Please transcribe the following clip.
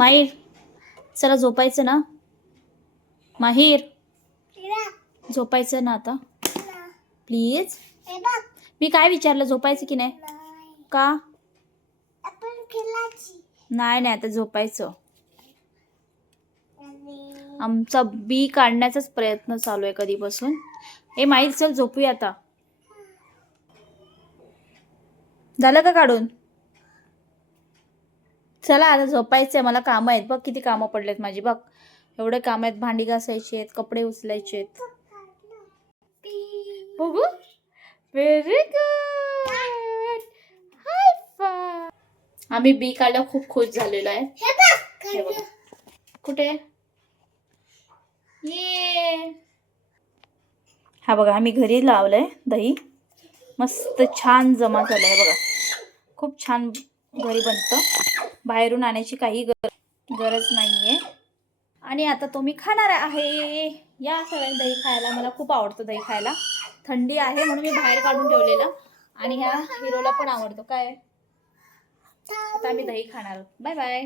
माहीर चला झोपायचं ना. माहीर झोपायचं ना आता प्लीज. मी काय विचारलं, झोपायचं की नाही? का नाही नाही आता झोपायचं. आमचा बी काढण्याचाच प्रयत्न चालू आहे कधीपासून. ए माहीर चल झोपूया आता. झालं का काढून? चला आता झोपायचंय, मला कामं आहेत बघ, किती कामं पडलेत माझी बघ. एवढे काम आहेत, भांडी घासायची आहेत, कपडे उचलायचे आहेत. बघू. Very good. Hi five. आम्ही बी काढल्या खूप खुश झालेलो आहे. हे बघा. कुठे ये. हा बघा आम्ही घरी लावलंय दही, मस्त छान जमा झालंय बघा. खूप छान घरी बनतं, बाहेरून आणायची काही गरज नाहीये. आणि आता तो मी खाणार आहे. या सगळ्यांनी दही खायला, मला खूप आवडतं दही खायला. थंडी आहे म्हणून मी बाहेर काढून ठेवलेलं, आणि ह्या हिरोला पण आवडतो. काय आता आम्ही दही खाणार. Bye bye.